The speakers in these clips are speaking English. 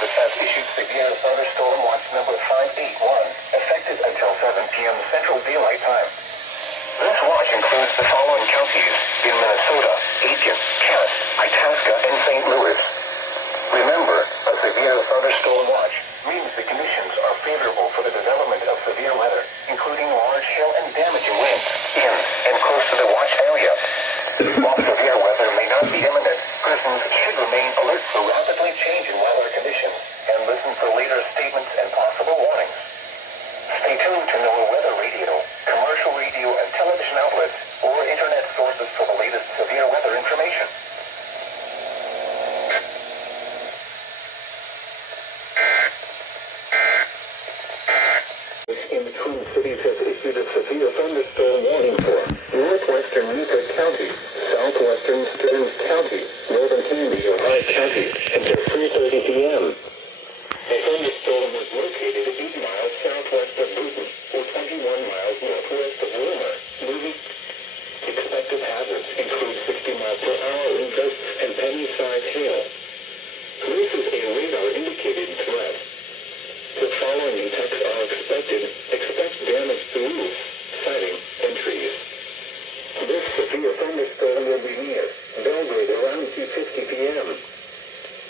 Service has issued severe thunderstorm watch number 581, effective until 7 p.m. Central Daylight Time. This watch includes the following counties in Minnesota: Aiken, Cass, Itasca, and St. Louis. Remember, a severe thunderstorm watch means the conditions are favorable for the development of severe weather, including large hail and damaging winds in and close to the watch area. While severe weather may not be imminent, persons should remain alert for rapidly changing weather conditions and listen for later statements and possible warnings. Stay tuned to NOAA weather radio, commercial radio and television outlets, or internet sources for the latest severe weather information. In the Twin Cities has issued a severe thunderstorm warning for northwestern Meeker County, southwestern Stearns County, northern Canby, Ohio County, until 3:30 p.m. The thunderstorm was located 8 miles southwest of Newton, or 21 miles northwest of Wilmer, moving. Expected hazards include 60 miles per hour wind gusts and penny-sized hail. This is a radar-indicated threat. The following impacts are expected. Expect damage to roofs, siding, and trees. This severe thunderstorm will be near Belgrade around 2:50 p.m.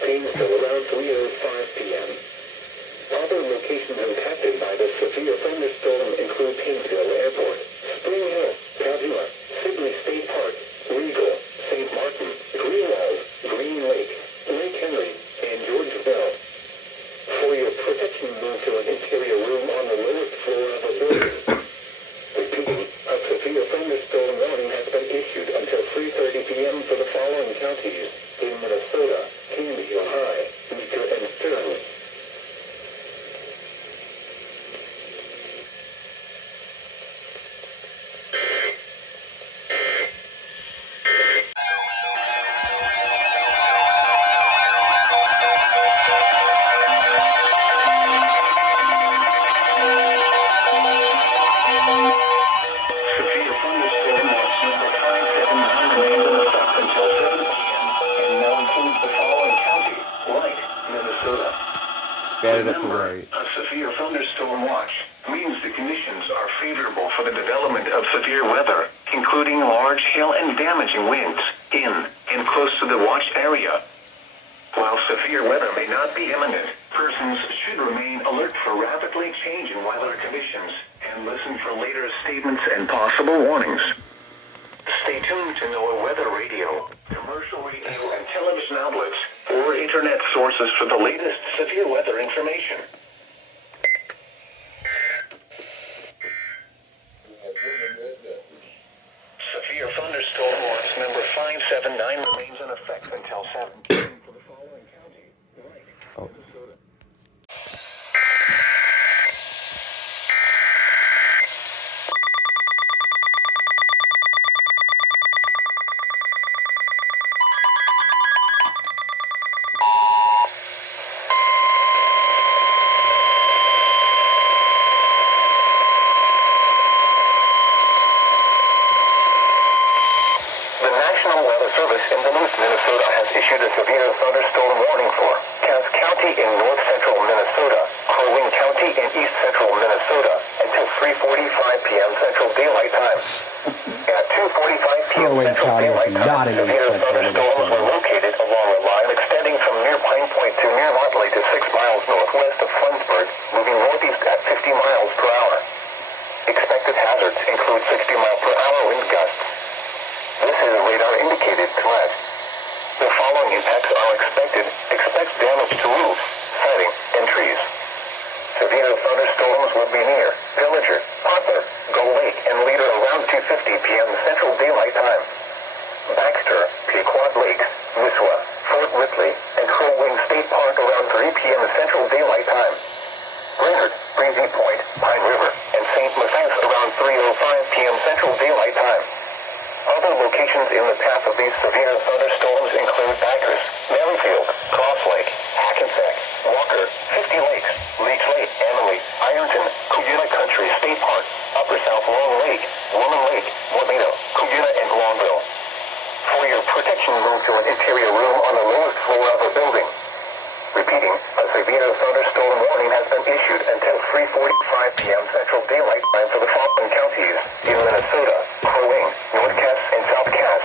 Painesville around 3:05 p.m. Other locations impacted by the severe thunderstorm include Painesville Airport, Spring Hill, Padua, Sibley State Park, Regal, St. Martin, Greenwald, Green Lake, Lake Henry, and Georgeville. For your protection, move to an interior room on the lowest floor of a building. Repeating, a severe thunderstorm warning has been issued until 3:30 p.m. for the following counties in Minnesota: Canby, Ohio, Meeker, and Stearns. Remember, a severe thunderstorm watch means the conditions are favorable for the development of severe weather, including large hail and damaging winds in and close to the watch area. While severe weather may not be imminent, persons should remain alert for rapidly changing weather conditions and listen for later statements and possible warnings. Stay tuned to NOAA weather radio, commercial radio and television outlets, or internet sources for the latest severe weather information. Severe thunderstorm watch number 579 remains in effect until 7 p.m. for the following county. Minnesota. Service in Duluth, Minnesota has issued a severe thunderstorm warning for Cass County in north central Minnesota, Crow Wing County in east central Minnesota until 3:45 p.m. Central Daylight Time. At 2:45 p.m. Central Daylight Time, severe thunderstorms were located along a line extending from near Pine Point to near Motley to 6 miles northwest of Flunsburg, moving northeast at 50 miles per hour. Expected hazards include 60 miles per hour wind gusts. This is a radar-indicated threat. The following impacts are expected. Expect damage to roofs, siding, and trees. Severe thunderstorms will be near Villager, Poplar, Gull Lake, and Leader around 2:50 p.m. Central Daylight Time. Baxter, Pequot Lakes, Nisswa, Fort Ripley, and Crow Wing State Park around 3 p.m. Central Daylight Time. Brainerd, Breezy Point, Pine River, and St. Matthias around 3:05 p.m. Central Daylight Time. Other locations in the path of these severe thunderstorms include Backers, Maryfield, Cross Lake, Hackensack, Walker, 50 Lakes, Leech Lake, Emily, Ironton, Cuyuna Country State Park, Upper South Long Lake, Woman Lake, Moreno, Cuyuna, and Longville. For your protection, move to an interior room on the lowest floor of a building. Repeating, a severe thunderstorm warning has been issued until 3:45 p.m. Central Daylight Time for the following counties in Minnesota: Crow Wing, North Cass, and South Cass.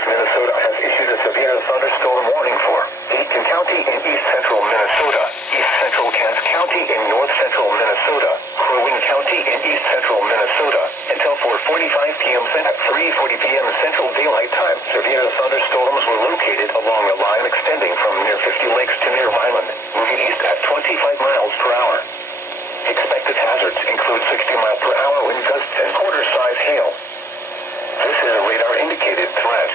Minnesota has issued a severe thunderstorm warning for Aiken County in east central Minnesota, east central Cass County in north central Minnesota, Crow Wing County in east central Minnesota, until 4:45 p.m. At 3:40 p.m. Central Daylight Time. Severe thunderstorms were located along a line extending from near 50 Lakes to near Vineland, moving east at 25 miles per hour. Expected hazards include 60-mile-per-hour wind gusts and quarter-size hail. This is a radar-indicated threat.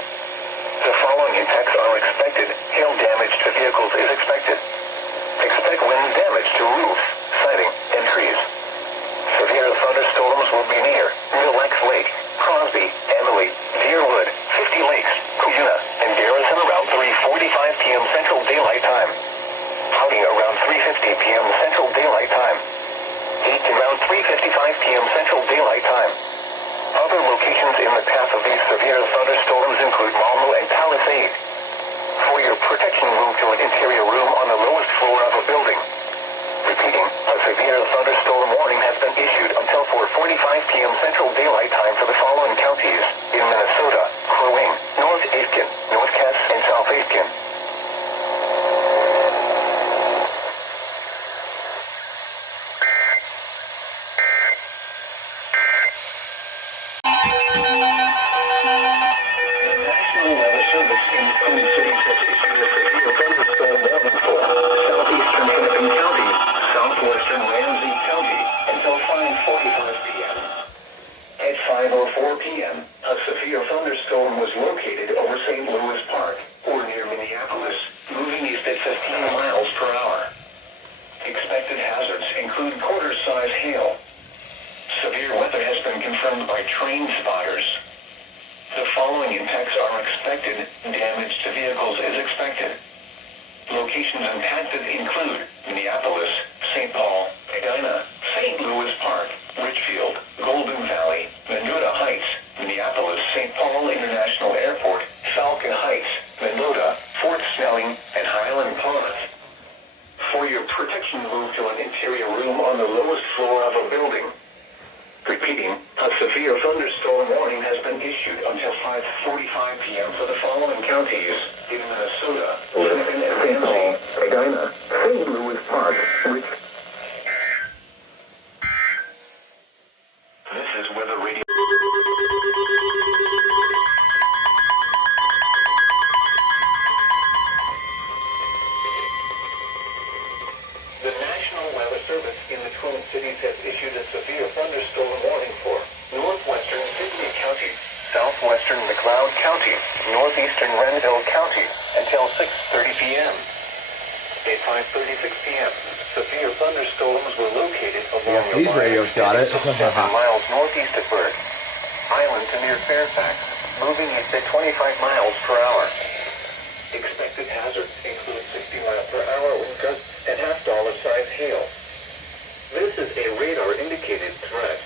The following impacts are expected. Hail damage to vehicles is expected. Expect wind damage to roofs, siding, and trees. Severe thunderstorms will be near Mill Lake, Crosby, Emily, Deerwood, 50 Lakes, Cuyuna, and Garrison around 3:45 p.m. Central Daylight Time. Howdy around 3:50 p.m. Central Daylight Time. Aiken around 3:55 p.m. Central Daylight Time. Other locations in the path of these severe thunderstorms include Malmo and Palisade. For your protection, move to an interior room on the lowest floor of a building. Repeating, a severe thunderstorm warning has been issued until 4:45 p.m. Central Daylight Time for the following counties in Minnesota: Crow Wing, North Aitken, North Cass, and South Aitken. At 5:04 p.m., a severe thunderstorm was located over St. Louis Park, or near Minneapolis, moving east at 15 miles per hour. Expected hazards include quarter-size hail. Severe weather has been confirmed by train spotters. The following impacts are expected. Damage to vehicles is expected. Locations impacted include Minneapolis, St. Paul, Edina, St. Louis Park, Richfield, Golden Valley, Mendota Heights, Minneapolis, St. Paul International Airport, Falcon Heights, Mendota, Fort Snelling, and Highland Pond. For your protection, move to an interior room on the lowest floor of a building. Repeating, a severe thunderstorm warning has been issued until 5:45 p.m. for the following counties in Minnesota: Lincoln and Ramsey, Edina, St. Louis Park, Rich. This is Weather Radio. The National Weather Service in the Twin Cities has issued a severe thunderstorm warning for northwestern Sibley County, southwestern McLeod County, northeastern Renville County until 6:30 p.m. At 5:36 p.m., severe thunderstorms were located along Yes, these radios got it. 7 miles northeast of Berg Island to near Fairfax, moving east at 25 miles per hour. Expected hazards include 60-mile-per-hour wind gusts and half-dollar-size hail. This is a radar-indicated threat.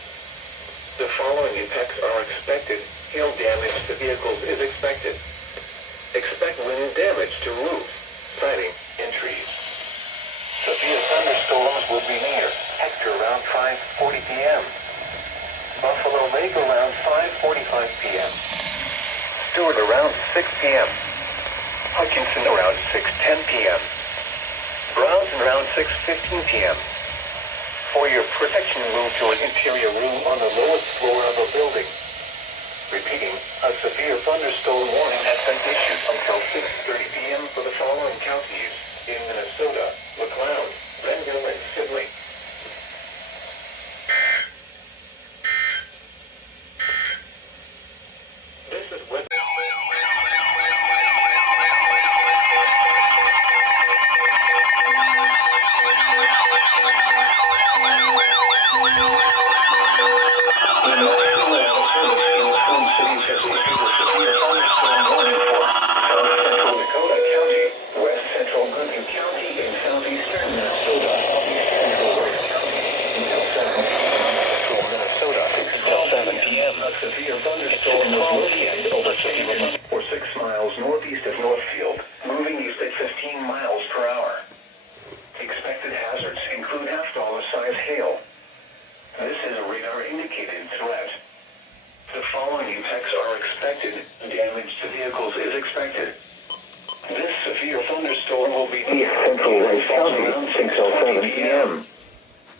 The following impacts are expected. Hail damage to vehicles is expected. Expect wind damage to roofs, siding, and trees. Severe thunderstorms will be near Hector around 5:40 p.m. Buffalo Lake around 5:45 p.m. Stewart around 6 p.m. Hutchinson around 6:10 p.m. Browns around 6:15 p.m. For your protection, move to an interior room on the lowest floor of a building. Repeating, a severe thunderstorm warning has been issued until 6:30 p.m. for the following counties in Minnesota: McLeod, Renville, and Sibley. This is weather. County in southeastern Minnesota. Until 7 central Minnesota. Until 7 p.m. A severe thunderstorm was located over Salem for 6 miles northeast of Northfield, moving east at 15 miles per hour. Expected hazards include half-dollar-size hail. This is a radar-indicated threat. The following impacts are expected. Damage to vehicles is expected. This severe thunderstorm will be near central Rice County until 7 p.m.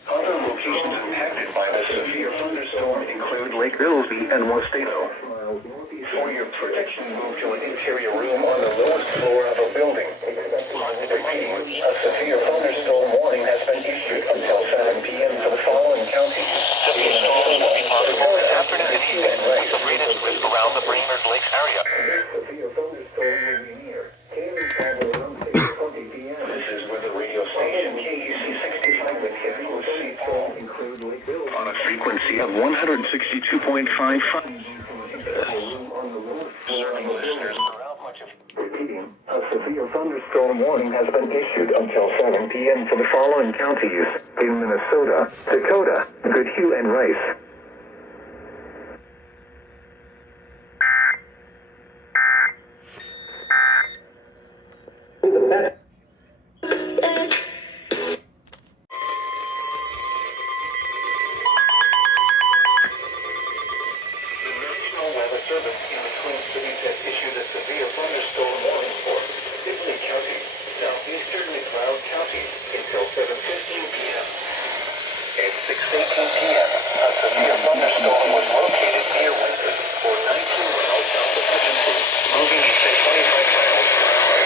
Other locations impacted by the severe thunderstorm include Lake Bilsby and Westano. For your protection, move to an interior room on the lowest floor of a building. Repeating, a severe thunderstorm warning has been issued until 7 p.m. for the following counties. The storm will be possible this afternoon and evening. The greatest risk around the Brainerd Lakes area. Severe thunderstorm will be near. Around 6:20 p.m. This is where the radio station KUC 65 with headphones include Lake Bilsby on a frequency of 162.55. Serving listeners throughout much of. Repeating, a severe thunderstorm warning has been issued until 7 p.m. for the following counties in Minnesota, Dakota, Goodhue, and Rice. Service in the Twin Cities has issued a severe thunderstorm warning for Sibley County, southeastern McLeod County, until 7:15 p.m. At 6:18 p.m., a severe thunderstorm was located near Winter, or 19 miles south of Hutchinson, moving east at 25 miles per hour.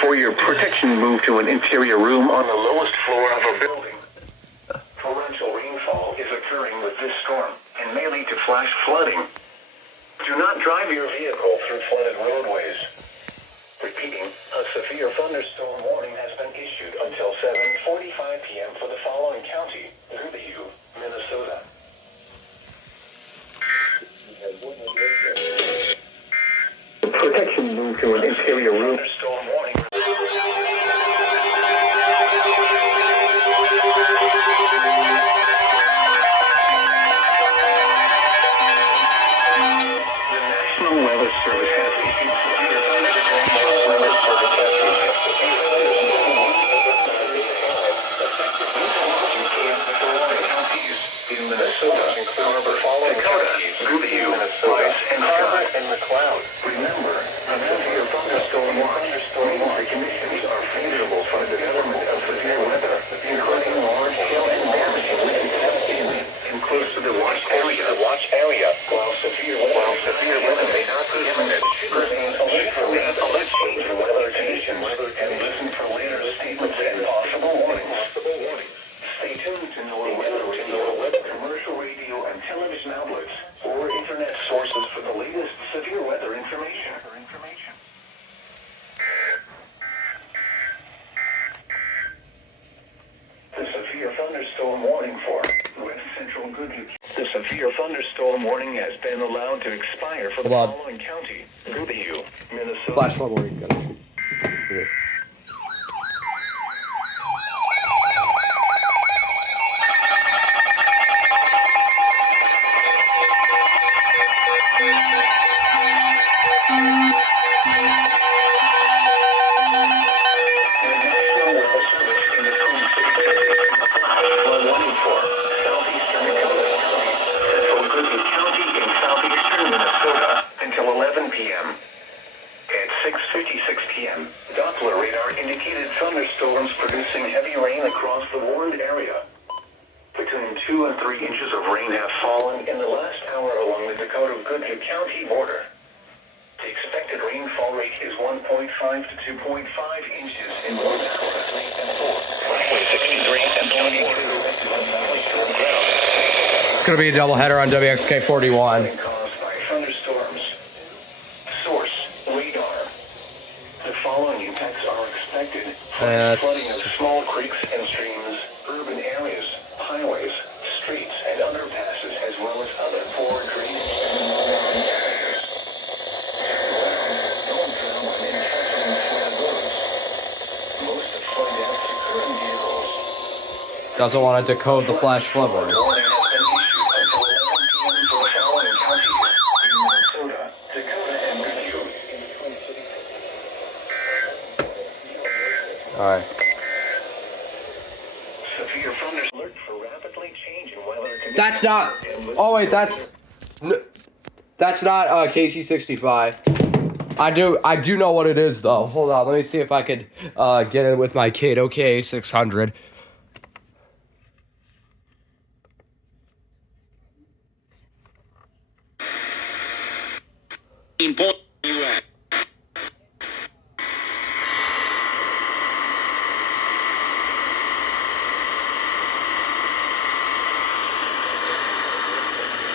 For your protection, move to an interior room on the lowest floor of a building. Torrential rainfall is occurring with this storm and may lead to flash flooding. Do not drive your vehicle through flooded roadways. Repeating, a severe thunderstorm warning has been issued until 7:45 p.m. for the following county, Goodhue, Minnesota. Protection move to an interior room. Thunderstorm warning. The National Weather Service Service has issued severe thunderstorm warnings for the counties. In Minnesota, Harbor, Dakota, Goodhue, Rice, and Scott, and McLeod. Remember, a severe thunderstorm means the conditions are favorable for the development of severe weather, including large hail and damaging winds in close to the watch area. While severe weather may not be imminent, remain alert for change in weather conditions and listen for later statements and possible warnings. Stay tuned to NOAA weather, commercial radio and television outlets, or internet sources for the latest severe weather information. The severe thunderstorm warning for West Central Goodhue. The severe thunderstorm warning has been allowed to expire for the following county: Goodhue, Minnesota. Flash flood warning. Got it. Okay. Until 11 p.m. At 6:56 p.m., Doppler radar indicated thunderstorms producing heavy rain across the warned area. Between 2 and 3 inches of rain have fallen in the last hour along the Dakota-Goodhue County border. The expected rainfall rate is 1.5 to 2.5 inches in 1 hour. 63 and 22. It's going to be a doubleheader on WXK 41. Caused by thunderstorms. Source, radar. The following impacts are expected. Flooding of small creeks and streams, urban areas, highways, streets, and underpasses, as well as other poor drainage and water areas. Most of flood deaths occur in vehicles. Doesn't want to decode the flash flood warning. Warning has been issued until 11 p.m. for the following counties: Minnesota, Dakota, and Goodhue. Alright. Severe thunders alert for rapidly changing weather conditions. That's not. Oh wait, that's not KC65. I do know what it is though. Hold on, let me see if I could get it with my Kato KA600.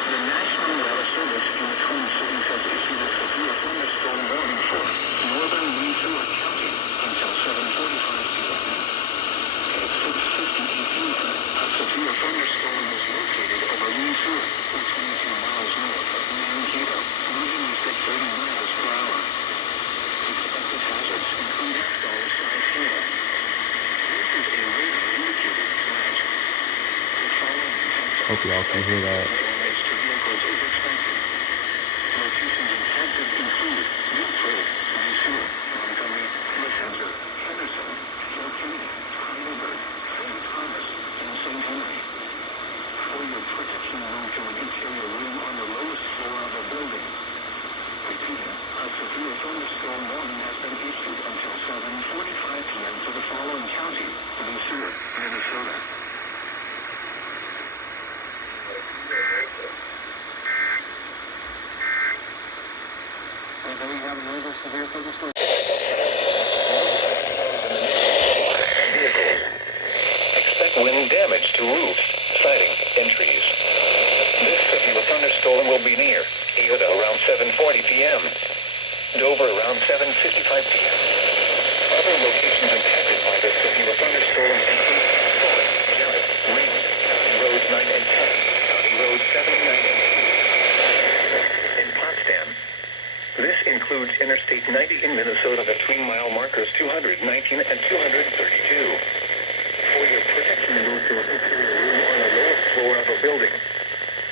The National Weather Service in the Twin Cities has issued a severe thunderstorm warning for northern Minnesota County until 7:45 p.m. At 6:58 p.m., a severe thunderstorm was located over Minnesota, 22 miles north of Mankato, moving at 30 miles per hour. Expected hazards include storm-sized hail. This is a radar-indicated threat. The following impacts Hope y'all can hear that. Thunderstorm warning has been issued until 7:45 p.m. for the following county: Minnesota, Minnesota. And then we have another severe thunderstorm. Vehicles. Expect wind damage to roofs, siding, and trees. This severe thunderstorm will be near Ada around 7:40 p.m. Dover around 7:55 p.m. Other locations impacted by this severe thunderstorm include Florida, Jarrett, Raymond, County Roads 9 and 10, County Roads 7, 9, and 8. In Potsdam, this includes Interstate 90 in Minnesota between mile markers 219 and 232. For your protection, move to a secure room on the lowest floor of a building.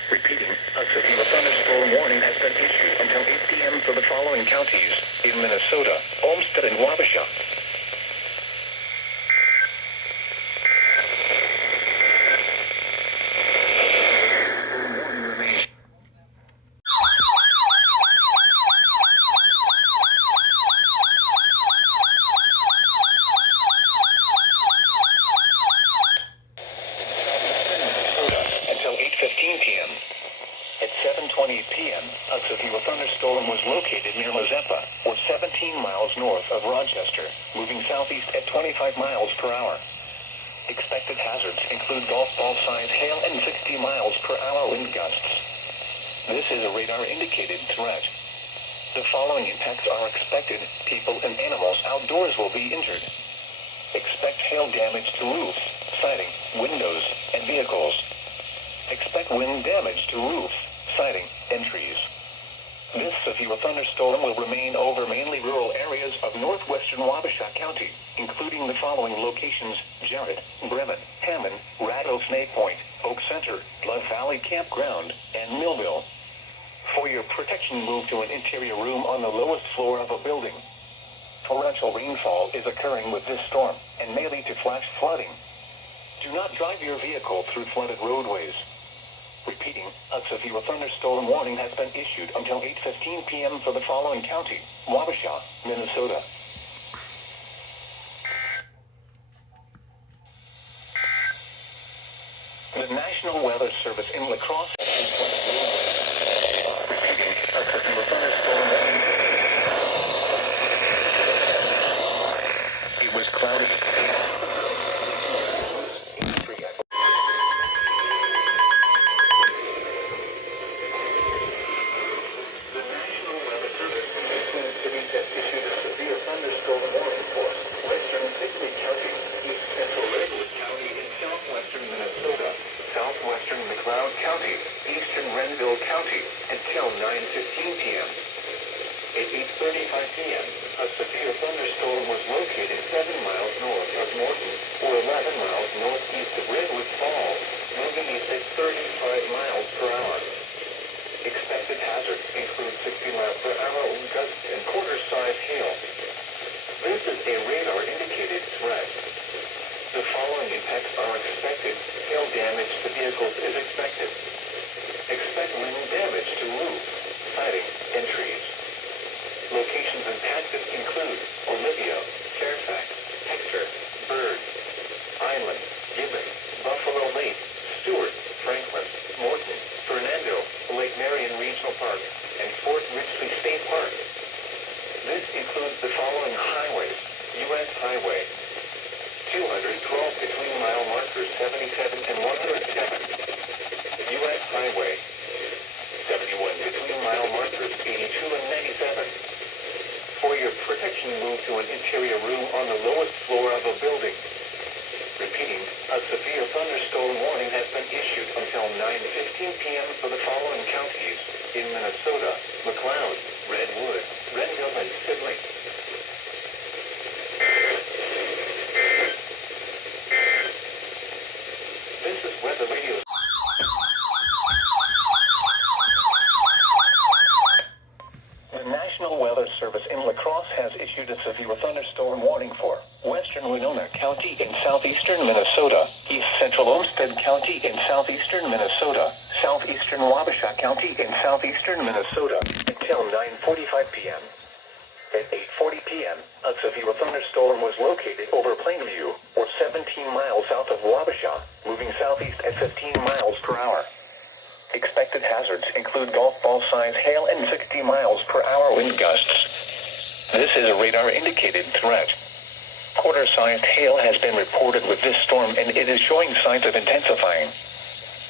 Repeating, a severe thunderstorm warning has been issued until 8 p.m. for the following counties in Minnesota: Olmsted and Wabasha. Until 8:15 p.m. At 7:20 p.m., a severe thunderstorm was located near Mazeppa, or 17 miles north of Rochester, moving southeast at 25 miles per hour. Expected hazards include golf ball-sized hail and 60 miles per hour wind gusts. This is a radar-indicated threat. The following impacts are expected. People and animals outdoors will be injured. Expect hail damage to roofs, siding, windows, and vehicles. Expect wind damage to roofs, siding, and trees. This severe thunderstorm will remain over mainly rural areas of northwestern Wabasha County, including the following locations: Jarrett, Bremen, Hammond, Rattlesnake Point, Oak Center, Blood Valley Campground, and Millville. For your protection, move to an interior room on the lowest floor of a building. Torrential rainfall is occurring with this storm and may lead to flash flooding. Do not drive your vehicle through flooded roadways. Repeating, a severe thunderstorm warning has been issued until 8:15 p.m. for the following county: Wabasha, Minnesota. The National Weather Service in La Crosse has issued flooded roadways. Repeating, a severe thunderstorm warning. It was cloudy. Until 9:15 p.m. At 8:35 p.m., a severe thunderstorm was located 7 miles north of Morton, or 11 miles northeast of Redwood Falls, moving east at 35 miles per hour. Expected hazards include 60 miles per hour wind gusts and quarter-sized hail. This is a radar-indicated threat. The following impacts are expected. Hail damage to vehicles is expected. Expect wind damage to roofs, siding, and trees. Locations impacted include Olivia, Fairfax, Hector, Bird, Island, Gibbon, Buffalo Lake, Stewart, Franklin, Morton, Fernando, Lake Marion Regional Park, and Fort Ridgely State Park. This includes the following highways: U.S. Highway 212 between mile markers 77 and 107. U.S. Highway 71 between mile markers 82 and 97. For your protection, move to an interior room on the lowest floor of a building. Repeating, a severe thunderstorm warning has been issued until 9:15 p.m. for the following counties in Minnesota: McLeod, Redwood, Renville, and Sibley. This is Weather Radio. The National Weather Service in La Crosse has issued a severe thunderstorm warning for western Winona County in southeastern Minnesota, east central Olmsted County in southeastern Minnesota, southeastern Wabasha County in southeastern Minnesota, until 9:45 p.m. At 8:40 p.m., a severe thunderstorm was located over Plainview, or 17 miles south of Wabasha, moving southeast at 15 miles per hour. Expected hazards include golf ball-sized hail and 60 miles per hour wind gusts. This is a radar-indicated threat. Quarter-sized hail has been reported with this storm, and it is showing signs of intensifying.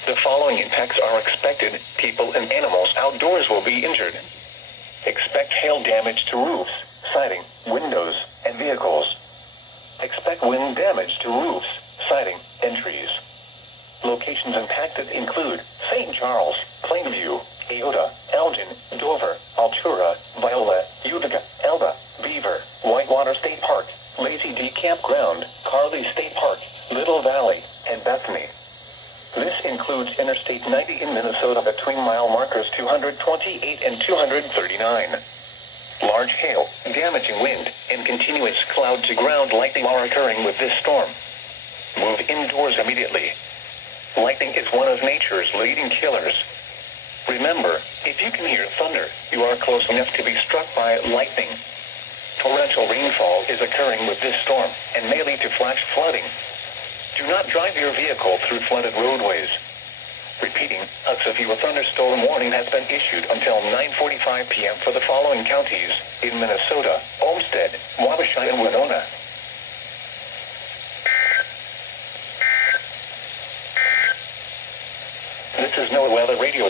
The following impacts are expected. People and animals outdoors will be injured. Expect hail damage to roofs, siding, windows, and vehicles. Expect wind damage to roofs, siding, and trees. Locations impacted include St. Charles, Plainview, Eota, Elgin, Dover, Altura, Viola, Utica, Elba, Beaver, Whitewater State Park, Lazy D Campground, Carly State Park, Little Valley, and Bethany. This includes Interstate 90 in Minnesota that between mile markers 228 and 239. Large hail, damaging wind, and continuous cloud-to-ground lightning are occurring with this storm. Move indoors immediately. Lightning is one of nature's leading killers. Remember, if you can hear thunder, you are close enough to be struck by lightning. Torrential rainfall is occurring with this storm and may lead to flash flooding. Do not drive your vehicle through flooded roadways. Repeating, a severe thunderstorm warning has been issued until 9:45 p.m. for the following counties in Minnesota: Olmsted, Wabasha, and Winona. This is NOAA Weather Radio.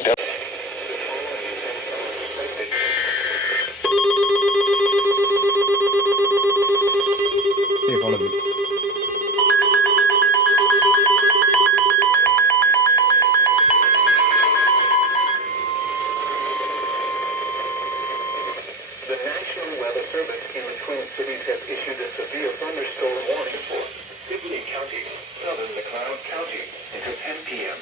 See if one of them. The National Weather Service in the Twin Cities has issued a severe thunderstorm warning for Sibley County, southern McLeod County, until 10 p.m.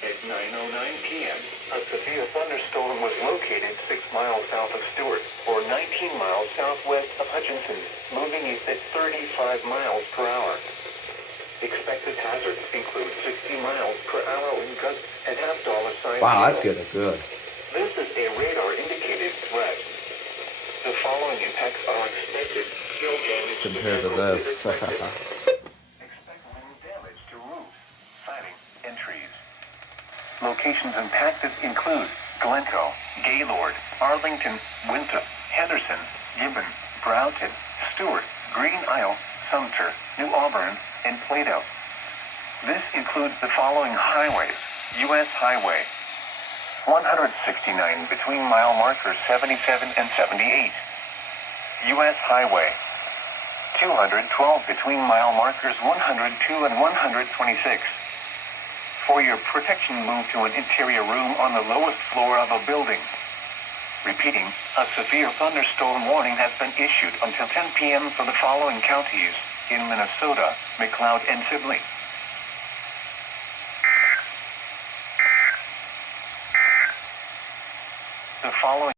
At 9:09 p.m., a severe thunderstorm was located 6 miles south of Stewart, or 19 miles southwest of Hutchinson, moving east at 35 miles per hour. Expected hazards include 60 miles per hour wind gusts and half-dollar signs. Wow, that's getting good. This is a radar-indicated threat. The following impacts are expected. Hail damage Compared to this. Expect wind damage to roofs, siding, and trees. Locations impacted include Glencoe, Gaylord, Arlington, Winthrop, Henderson, Gibbon, Broughton, Stewart, Green Isle, Sumter, New Auburn, and Plato. This includes the following highways: U.S. Highway 169 between mile markers 77 and 78. U.S. Highway 212 between mile markers 102 and 126. For your protection, move to an interior room on the lowest floor of a building. Repeating, a severe thunderstorm warning has been issued until 10 p.m. for the following counties in Minnesota: McLeod and Sibley. The following